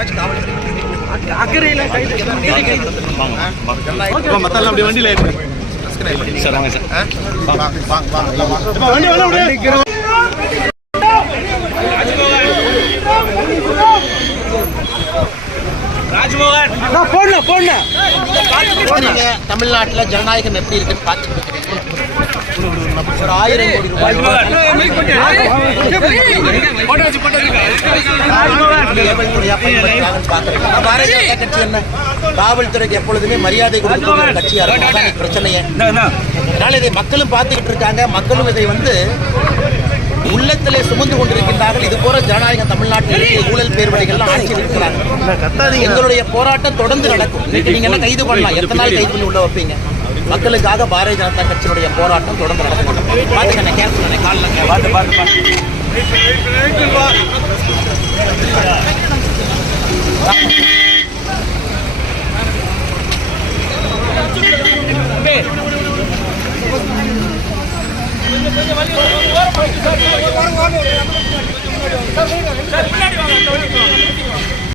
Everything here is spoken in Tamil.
கொஞ்சமாச்சு காவல்துறை அக்கறையில் மத்தெல்லாம் அப்படி வண்டியில் ராஜ்மோகன் தமிழ்நாட்டில் ஜனநாயகம் எப்படி இருக்குன்னு பார்த்துட்டு இருக்கிறீங்க. ஒரு 1000 கோடி ரூபாய் பாரதிய ஜனதா கட்சி என்ன காவல்துறைக்கு எப்பொழுதுமே மரியாதை கொடுக்கும் கட்சியா இருக்கும். பிரச்சனையே அதனால இதை மக்களும் பார்த்துக்கிட்டு இருக்காங்க. மக்களும் இதை உள்ளத்திலே சுமந்து கொண்டிருக்கின்றார்கள். இது போல ஜனநாயகம் தமிழ்நாட்டில் ஊழல் பேர்வழிகள்லாம் ஆட்சியில் இருக்கிறாங்க. எங்களுடைய போராட்டம் தொடர்ந்து நடக்கும். நீங்க என்ன கைது பண்ணலாம், எத்தனை நாள் கைது பண்ணி உள்ள வைப்பீங்க? மக்களுக்காக பாரதிய ஜனதா கட்சியினுடைய போராட்டம் தொடர்ந்து நடக்கும். பாத்துக்க கேர்ஃபுல் காலில்